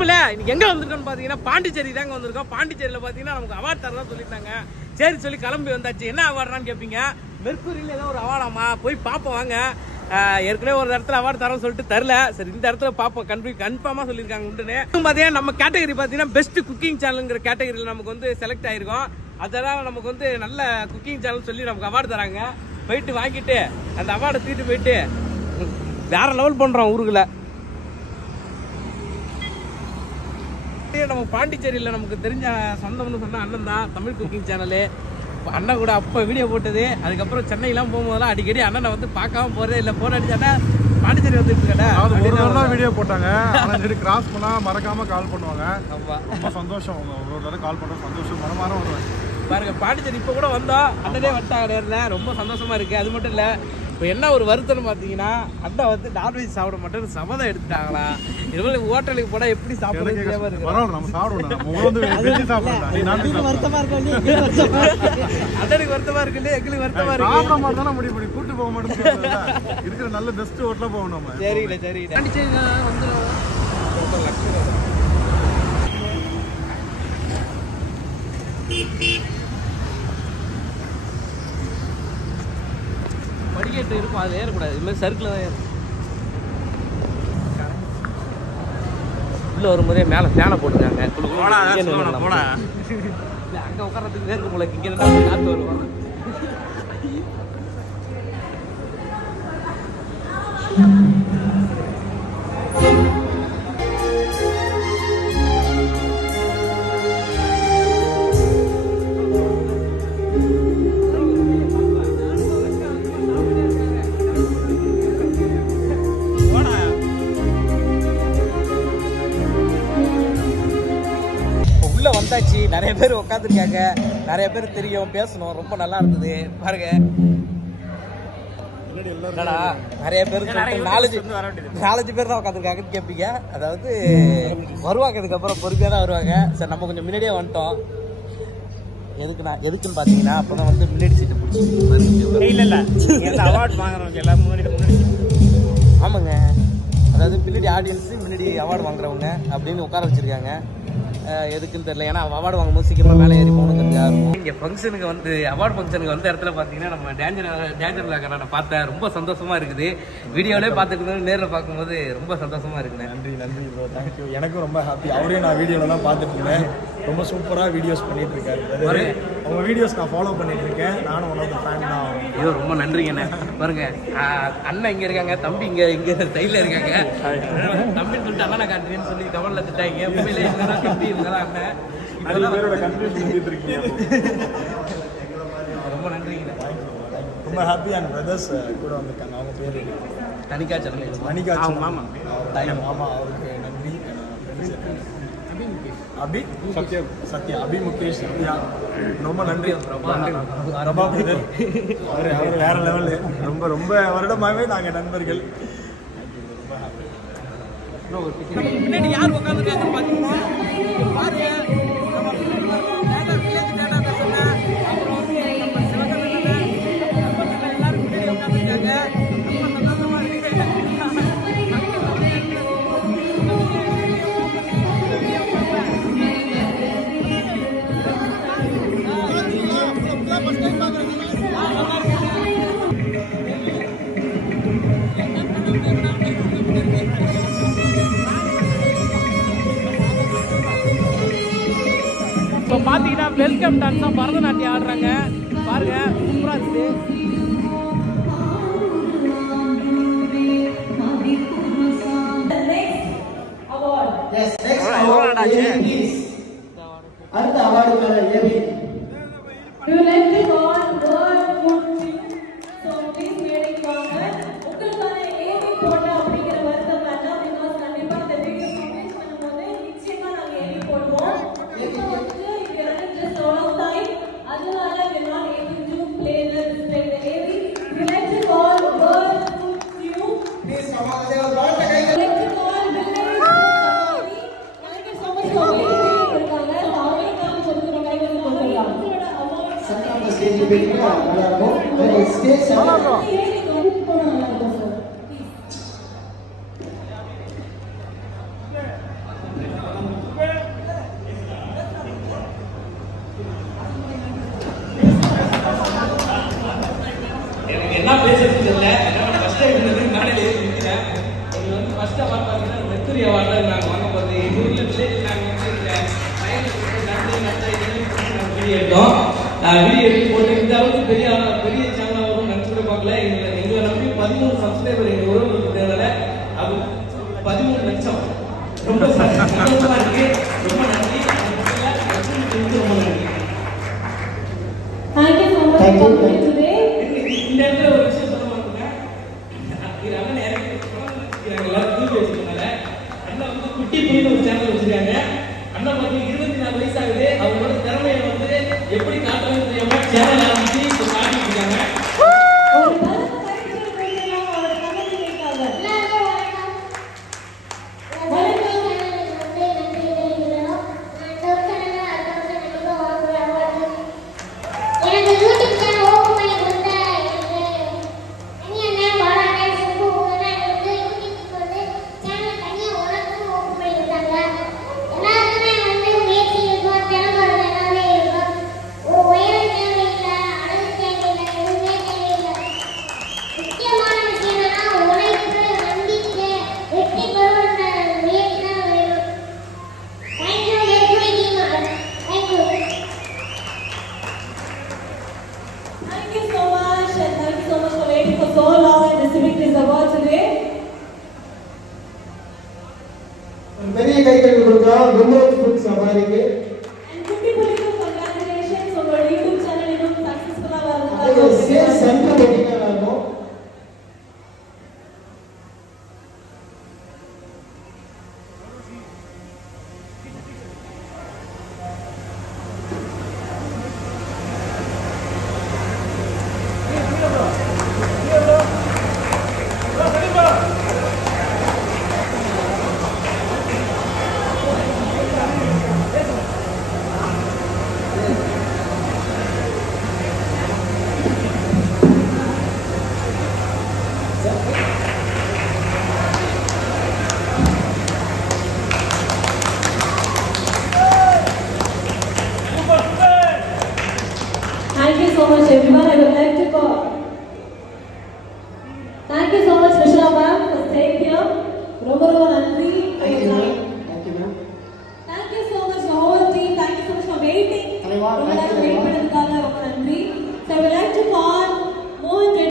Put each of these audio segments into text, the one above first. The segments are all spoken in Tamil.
ஒண்ணுமில்ல, இன்னைக்கு எங்க வந்திருக்கோம்னு பாத்தீங்கன்னா பாண்டிச்சேரி தாங்க வந்திருக்கோம். பாண்டிச்சேரியில பாத்தீங்கன்னா நமக்கு அவார்ட் தரதா சொல்லியிருந்தாங்க. சரி சொல்லி கிளம்பி வந்தாச்சு. என்ன அவார்டான்னு கேட்பீங்க. மெர்க்குரியில ஏதோ ஒரு அவார்டாமா, போய் பார்ப்போம் வாங்க. ஏற்கனவே ஒரு இடத்துல அவார்டு தரோம்னு சொல்லிட்டு தரல. சரி இந்த இடத்துல பார்ப்போம், கன்ஃபார்மா சொல்லியிருக்காங்க உண்டுன்னு. பாத்தீங்கன்னா நம்ம கேட்டகரி பாத்தீங்கன்னா பெஸ்ட் குக்கிங் சேனல்ங்கிற கேட்டகரியில் நமக்கு வந்து செலக்ட் ஆயிருக்கோம். அதெல்லாம் நமக்கு வந்து நல்ல குக்கிங் சேனல் சொல்லி நமக்கு அவார்டு தராங்க. போயிட்டு வாங்கிட்டு அந்த அவார்டை தூக்கிட்டு போயிட்டு வேற லெவல் பண்றோம் ஊருக்குள்ள. நம்ம பாண்டிச்சேரியில் நமக்கு தெரிஞ்ச சொந்தம்னு சொன்ன அண்ணன் தான், தமிழ் குக்கிங் சேனலு. அண்ணன் கூட அப்போ வீடியோ போட்டது. அதுக்கப்புறம் சென்னையெல்லாம் போகும்போதெல்லாம் அடிக்கடி அண்ணனை வந்து பார்க்காம போறதே இல்லை. போன் அடிச்சாட்டா பாண்டிச்சேரி வந்துட்டு இருக்கா வீடியோ போட்டாங்க. கிராஸ் பண்ணா மறக்காம கால் பண்ணுவாங்க. ரொம்ப சந்தோஷம். ஒரு தடவை கால் பண்ற சந்தோஷம் மனமார வருவேன். பாருங்க பாண்டிச்சேரி இப்போ கூட வந்தோம், அண்ணனே வந்துட்டாங்க நேரில். ரொம்ப சந்தோஷமா இருக்கு. அது மட்டும் இல்லை, இப்போ என்ன ஒரு வருத்தம்னு பார்த்தீங்கன்னா அண்ணா வந்து நான்வெஜ் சாப்பிட மாட்டேன்னு சபதம் எடுத்துட்டாங்களா. இதுமாதிரி ஹோட்டலுக்கு போனால் எப்படி சாப்பிடுறது தெரியாம இருக்கு. நம்ம சாப்பிடுவோம். வருத்தமா இருக்கு, அண்ணனுக்கு வருத்தமா இருக்கு இல்லையா, எங்களுக்கு வருத்தமா இருக்கு. முடிவு பண்ணி கூட்டு போக மாட்டேன். இருக்கிற நல்ல பெஸ்ட் ஹோட்டலா போகணும் நம்ம. சரிங்களா சரி. பாண்டிச்சேரி வந்துடும். படிக்கட்டு இருக்கும், அது ஏறக்கூடாது. இது மாதிரி சர்க்கிள் தான் ஏறும். உள்ள வரும்போதே மேலே ஃபேனை போட்டுருக்காங்க. அங்கே உட்காரத்துக்கு வேர்க்கு போல, இங்கே காற்று வருவாங்க. வந்தாச்சு. நிறைய பேர் உட்காந்துருக்காங்க, நிறைய பேர் தெரியும், பேசணும். ரொம்ப நல்லா இருந்தது பாருங்க. நிறைய பேர் 4 பேர் தான் உட்காந்துருக்காங்கன்னு கேட்பீங்க. அதாவது வருவாங்க, இதுக்கப்புறம் பொறுமையாக தான் வருவாங்க. சரி நம்ம கொஞ்சம் முன்னாடியே வந்துட்டோம். எதுக்குன்னு பார்த்தீங்கன்னா அப்போதான் வந்து முன்னாடி சீட்டு பிடிச்சி இல்லை அவார்டு வாங்குறவங்க எல்லாரும் முன்னாடி. ஆமாங்க, அதாவது பின்னாடி ஆடியன்ஸு முன்னாடி அவார்டு வாங்குறவங்க அப்படின்னு உட்கார வச்சிருக்காங்க. எதுக்குன்னு தெரியல. ஏன்னா அவார்டு வாங்கும்போது சீக்கிரமா மேலே ஏறி போகணுங்கிறது. இங்கே ஃபங்க்ஷனுக்கு வந்து அவார்டு ஃபங்க்ஷனுக்கு வந்த இடத்துல பார்த்தீங்கன்னா நம்ம டேஞ்சர் லாக்கரை பார்த்தேன். ரொம்ப சந்தோஷமா இருக்குது. வீடியோலேயே பார்த்துட்டு நேரில் பார்க்கும்போது ரொம்ப சந்தோஷமா இருக்குண்ணே. நன்றி ப்ரோ, தேங்க்யூ. எனக்கும் ரொம்ப ஹாப்பி. அவரையும் நான் வீடியோவில் தான் பார்த்துட்டு இருந்தேன். ரொம்ப சூப்பராக வீடியோஸ் பண்ணிட்டு இருக்காரு. அவங்க வீடியோஸ் நான் ஃபாலோ பண்ணிட்டு இருக்கேன். நானும் ஒன் ஆஃப் த ஃபேன் தான். ஐயோ ரொம்ப நன்றிங்கண்ணே. பாருங்க அண்ணன் இங்கே இருக்காங்க, தம்பி இங்கே சைடில் இருக்காங்க. தம்பின்னு சொல்லிட்டு அண்ணனை காட்டுறேன்னு சொல்லி கவனில் திட்டாங்க. உண்மையிலே தம்பி இருந்தாலும் அண்ணன் ரொம்ப நன்றிங்கண்ணே. ரொம்ப ஹாப்பி. அண்ட் பிரதர்ஸ் கூட வந்திருக்காங்க. அவங்க பேர் மணிக்காச்சல். ஆமா, அவருக்கு நன்றி. அபி சத்யா, அபி முகேஷ் சத்யா, ரொம்ப நன்றி. பிரபா பிரதர், அவர் வேற லெவலு. ரொம்ப வருடமாகவே நாங்கள் நண்பர்கள். முன்னாடி யார் உட்காந்துருக்காங்கன்னு பார்த்தீங்கன்னா பாருங்க, எல்லாரும் முன்னாடி உட்காந்துருக்காங்க. ரொம்ப சந்தோஷமா இருக்கு. இப்போ பார்த்தீங்கன்னா வெல்கம் டான்ஸாக பரதநாட்டியம் ஆடுறாங்க. பாருங்க சூப்பராக இருக்குது. அடுத்த அவார்டுக்கான ஏபி என்ன பேசுறது தெரியல. ஃபர்ஸ்ட் டைம் மேடையில் ஏறி நிற்கிறேன். இது வந்து ஃபர்ஸ்ட் அவார்ட் பார்த்தீங்கன்னா மெர்க்குரி அவார்டு நாங்கள் வாங்க போகிறது. எங்கள் ஊரில் வில்லேஜ் நாங்கள் வந்து வீடியோ எடுத்தோம். வீடியோ எடுத்து போட்டு இந்த அளவுக்கு பெரிய சேனலாக வரும் நினச்சி கூட பார்க்கல. எங்களை நம்பி 13 சப்ஸ்கிரைபர் எங்கள் உறவுகளுக்கு தேவையில்ல. அது 13 லட்சம். ரொம்ப சந்தோஷமா இருக்கு. ரொம்ப நன்றி. ரொம்ப நன்றி. Thank you so much for coming today. இந்த இடத்துல ஒரு விஷயம் சொல்ல மாட்டேங்க. இது அண்ணன் இறக்கி எல்லாரும் தூக்கி வச்சுக்கனால அண்ணன் வந்து குட்டி புலின்னு ஒரு சேனல் வச்சிருக்காங்க. அண்ணன் வந்து 24 வயசு ஆகுது. அவங்களோட திறமையை வந்து எப்படி காட்டுறதுன்னு தெரியாம சேனல் ஆரம்பிச்சு இப்போ காட்டிட்டு இருக்காங்க. ஒரு பலத்த கைத்தட்டல் கொடுக்கலாம் அவரோட கமெண்ட்ஸ்க்காக. பெரிய கைத்தட்டல் கொடுக்கலாம் வில்லேஜ் ஃபுட் சஃபாரிக்கு. And குட்டி புலிக்கு congratulations. உங்களோட YouTube சேனல் இன்னும் சக்சஸ்ஃபுல்லா அது வரதுக்காக சேல் சென்டர் வெட்டிங்கா இருக்கும். Thank you so much everyone. I would like to call. Thank you so much Vishal ma'am for staying here. ரொம்ப ரொம்ப நன்றி. Thank you ma'am. Thank you ma'am. Thank you so much the whole team. Thank you so much for waiting. ரொம்ப நேரம் வெயிட் பண்ணதுக்காக ரொம்ப நன்றி. So I would like to call Mohan Reddy.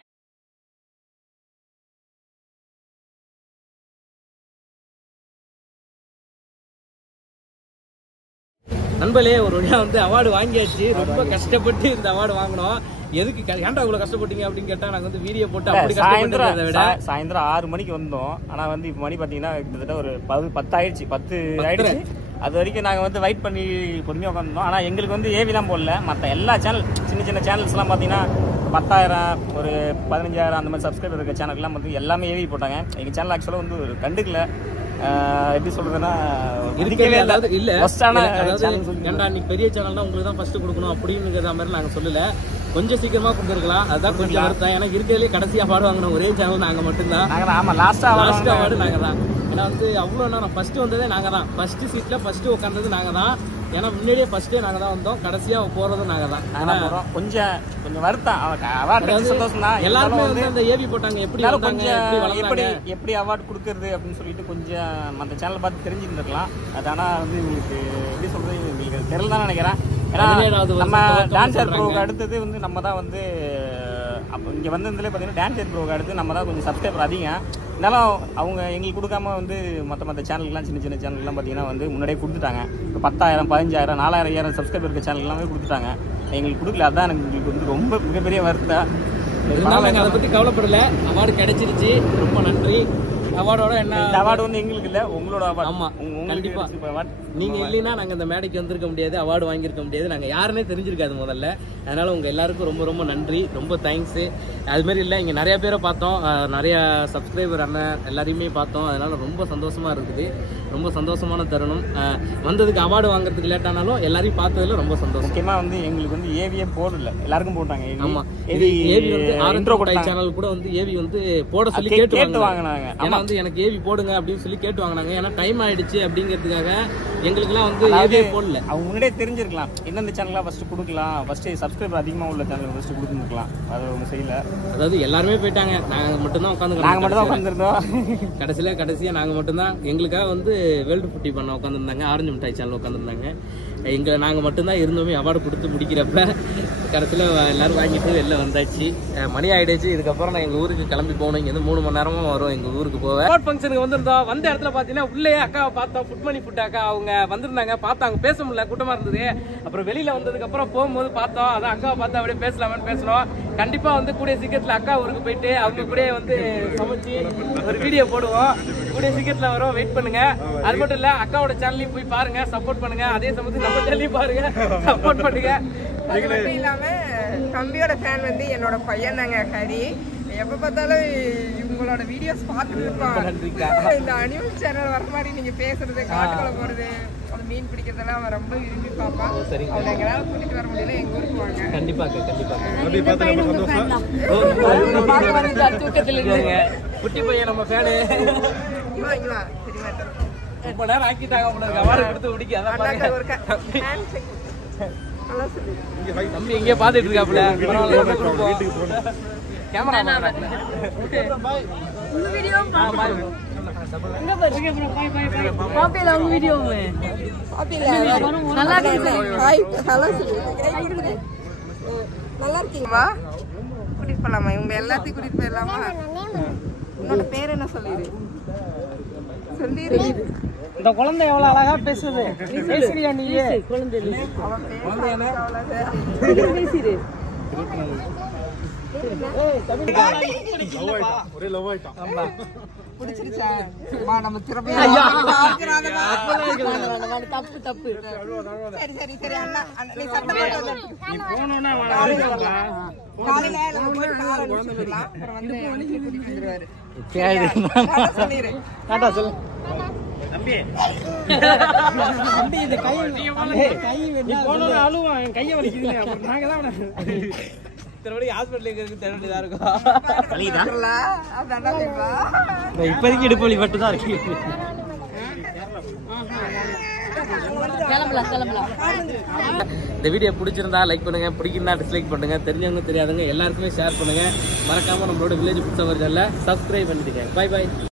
நண்பர்களே ஒரு வழியா வந்து அவார்டு வாங்கியாச்சு. ரொம்ப கஷ்டப்பட்டு இந்த அவார்டு வாங்கினோம். எதுக்கு ஏன்டா இவ்வளவு கஷ்டப்பட்டீங்க அப்படின்னு கேட்டா நாங்க வந்து வீடியோ போட்டு அப்படி கஷ்டப்பட்டதை விட சாயந்தரம் 6 மணிக்கு வந்தோம். ஆனா வந்து இப்போ மணி பாத்தீங்கன்னா கிட்டத்தட்ட ஒரு 10 ஆயிடுச்சு. 10 ஆயிடுச்சு. அது வரைக்கும் நாங்க வந்து வெயிட் பண்ணி பொறுமையா உட்காந்துருந்தோம். ஆனா எங்களுக்கு வந்து ஏவி தான் போடல. மற்ற எல்லா சேனல் சின்ன சேனல்ஸ் எல்லாம் பாத்தீங்கன்னா 10,000 ஒரு 15,000 அந்த மாதிரி சப்ஸ்கிரைபர் இருக்க சேனல்லாம் வந்து எல்லாமே ஏவி போட்டாங்க. எங்க சேனல் ஆக்சுவலா வந்து ஒரு கண்டுக்கல. எப்படி சொல்றதுன்னா பெரிய சேனல் உங்களுக்கு தான் ஃபர்ஸ்ட் கொடுக்கணும் அப்படிங்கிற மாதிரி நாங்க சொல்லல. கொஞ்சம் சீக்கிரமா கொடுத்துருக்கலாம். அதுதான் கொஞ்சம் வருத்தம். ஏன்னா இருக்கிறதுலே கடைசியா அவார்டு வாங்கின ஒரே சேனல் நாங்க மட்டும்தான். லாஸ்ட் அவார்டு நாங்க தான். ஏன்னா வந்து அவ்வளவு நான் ஃபர்ஸ்ட் வந்ததே நாங்க தான். ஃபர்ஸ்ட் சீட்ல ஃபர்ஸ்ட் உட்கார்ந்தது நாங்க தான். ஏன்னா முன்னாடியே ஃபர்ஸ்டே நாங்க தான் வந்தோம். கடைசியா போறதும் நாங்க தான். கொஞ்சம் வருத்தம். எல்லாருமே வந்து அந்த ஏவி போட்டாங்க. எப்படி அவார்டு கொடுக்கறது அப்படின்னு சொல்லிட்டு கொஞ்சம் அந்த சேனல் பார்த்து தெரிஞ்சுருந்துருக்கலாம். அது ஆனா வந்து உங்களுக்கு எப்படி சொல்றது உங்களுக்கு தெரியல தான் நினைக்கிறேன். ஏன்னா நம்ம டான்சர் ப்ரோக்கு அடுத்தது வந்து நம்ம தான் வந்து அப்போ இங்கே வந்ததுலேயே பார்த்தீங்கன்னா டான்சர் ப்ரோக்கு அடுத்து நம்ம தான் கொஞ்சம் சப்ஸ்கிரைபர் அதிகம். இருந்தாலும் அவங்க எங்களுக்கு கொடுக்காம வந்து மற்ற சேனல்கெலாம் சின்ன சேனல்லாம் பார்த்தீங்கன்னா வந்து முன்னாடியே கொடுத்துட்டாங்க. இப்போ 10,000 15,000 4,000 5,000 சப்ஸ்கிரைபர் இருக்க சேனல் எல்லாமே கொடுத்துட்டாங்க. எங்களுக்கு கொடுக்கல. அதான் எங்களுக்கு வந்து ரொம்ப மிகப்பெரிய வருத்தம். நாங்கள் அதை பற்றி கவலைப்படலை. அவார்டு கிடைச்சிருச்சு. ரொம்ப நன்றி. அவார்டோட என்ன அவார்டு வந்து எங்களுக்கு இல்லை, உங்களோட அவார்டு. ஆமா கண்டிப்பா. நீங்க இல்லைன்னா நாங்க இந்த மேடைக்கு வந்திருக்க முடியாது, அவார்டு வாங்கியிருக்க முடியாது. நாங்க யாருன்னே தெரிஞ்சிருக்காது முதல்ல. அதனால உங்க எல்லாருக்கும் ரொம்ப ரொம்ப நன்றி. ரொம்ப தேங்க்ஸ். அது மாதிரி இல்லை, இங்க நிறைய பேரை பார்த்தோம். நிறைய சப்ஸ்கிரைபர் அண்ணன் எல்லாரையுமே பார்த்தோம். அதனால ரொம்ப சந்தோஷமா இருக்குது. ரொம்ப சந்தோஷமான தருணம். வந்ததுக்கு அவார்டு வாங்குறதுக்கு லேட் ஆனாலும் எல்லாரையும் பார்த்ததுல ரொம்ப சந்தோஷம். முக்கியமா வந்து எங்களுக்கு வந்து ஏவியே போடல, எல்லாருக்கும் போட்டாங்க. ஆமா, ஏவி வந்து ஆரஞ்சு சேனல் கூட வந்து ஏவி வந்து போட சொல்லி கேட்டு வாங்கினாங்க. வந்து எனக்கு ஏவி போடுங்க அப்படின்னு சொல்லி கேட்டு வாங்கினாங்க. ஏன்னா டைம் ஆயிடுச்சு அப்படிங்கிறதுக்காக எங்களுக்குலாம் வந்து ஏவி போடல. அவங்க முன்னாடியே தெரிஞ்சிருக்கலாம் எந்தெந்த சேனலாக ஃபர்ஸ்ட் கொடுக்கலாம், ஃபர்ஸ்ட் சப்ஸ்கிரைபர் அதிகமாக உள்ள சேனல் ஃபர்ஸ்ட் கொடுத்துருக்கலாம். அது அவங்க செய்யல. அதாவது எல்லாருமே போயிட்டாங்க, நாங்கள் மட்டும்தான் உட்காந்துருந்தோம். கடைசியாக நாங்கள் மட்டும்தான். எங்களுக்காக வந்து வேர்ல்டு ஃபுட்டி பண்ண உட்காந்துருந்தாங்க, ஆரஞ்சு மிட்டாய் சேனல் உட்காந்துருந்தாங்க. நாங்கள் மட்டும்தான் இருந்தோமே அவார்டு கொடுத்து முடிக்கிறப்ப. கடைசியில் எல்லாரும் வாங்கிட்டு வெளில வந்தாச்சு. மணி ஆயிடுச்சு. இதுக்கப்புறம் நான் எங்கள் ஊருக்கு கிளம்பி போகணும். இங்கே 3 மணி நேரமும் வரும் எங்கள் ஊருக்கு போவேன். அவார்ட் ஃபங்க்ஷனுக்கு வந்திருந்தோம். வந்த இடத்துல பார்த்தீங்கன்னா உள்ளே அக்காவை பார்த்தோம். ஃபுட் மணி ஃபுட் அக்கா அவங்க வந்திருந்தாங்க. பார்த்தாங்க, பேச முடியல, கூட்டமாக இருந்தது. அப்புறம் வெளியில் வந்ததுக்கப்புறம் போகும்போது பார்த்தோம். அதான் அக்காவை பார்த்தா அப்படியே பேசலாமான்னு பேசணும். கண்டிப்பாக வந்து கூடிய சீக்கிரத்தில் அக்கா ஊருக்கு போயிட்டு அவங்க கூட வந்து சமைச்சு ஒரு வீடியோ போடுவோம். கூடிய சீக்கிரத்தில் வரும், வெயிட் பண்ணுங்க. அது மட்டும் இல்லை, அக்காவோட சேனலையும் போய் பாருங்க, சப்போர்ட் பண்ணுங்க. அதே சமயத்தில் நம்ம சேனலையும் பாருங்க, சப்போர்ட் பண்ணுங்க. அது மட்டும் இல்லாம தம்பியோட ஃபேன் வந்து என்னோட பையன் தாங்க ஹரி. எப்ப பார்த்தாலும் இவங்களோட வீடியோஸ் பார்த்துட்டு இருப்பான். இந்த அனிமல் சேனல் வர மாதிரி நீங்க பேசுறது, காட்டுக்குள்ள போறது, அந்த மீன் பிடிக்கிறதெல்லாம் அவன் ரொம்ப விரும்பி பார்ப்பான். அவனை எங்களால கூட்டிட்டு வர முடியல, எங்க ஊருக்கு வாங்க. கண்டிப்பாக குட்டி பையன் நம்ம ஃபேனு. தெரியுமா ரொம்ப நேரம் ஆக்கிட்டாங்க, அவார்டு கொடுத்து முடிக்க. தம்பி எங்கேயோ பாத்துட்டு இருக்காப்ல. கேமரா நல்லா இருக்கீங்களா? கூட்டிட்டு போலாமா? இவங்க எல்லாத்தையும் கூட்டிட்டு போயிடலாமா? உன்னோட பேர் என்ன சொல்லிடு? சொல்லிடு. இந்த குழந்தை எவ்வளவு அழகா பேசுது. பேசுறியா நீ? குழந்தை பிடிச்சிருச்சா? நம்ம திறமையா தப்பு. சரி சரி சரி அண்ணா, நீ சத்தமா நீ போனோம்னா காலையில நம்ம போய் கார் அனுப்பிச்சுடலாம். அப்புறம் வந்து கூட்டிட்டு வந்துருவாரு. சொல்லிடு. டாடா சொல்லு. தம்பி இந்த கை நீ போனோம்னா அழுவான், என் கையை வலிக்குதுங்க. அப்புறம் நாங்க தான் திரும்பி ஹாஸ்பிட்டலுக்கு இருக்கு தேவையா இருக்கும். இப்போதைக்கு இடுப்பு வலி மட்டும் தான் இருக்கு. இந்த வீடியோ பிடிச்சிருந்தா லைக் பண்ணுங்க, பிடிக்கிறதா டிஸ்லைக் பண்ணுங்க. தெரிஞ்சவங்க தெரியாதவங்க எல்லாருக்குமே ஷேர் பண்ணுங்க. மறக்காம நம்மளோட வில்லேஜ் ஃபுட் சவர் சேனலை சப்ஸ்கிரைப் பண்ணிடுங்க. Bye by.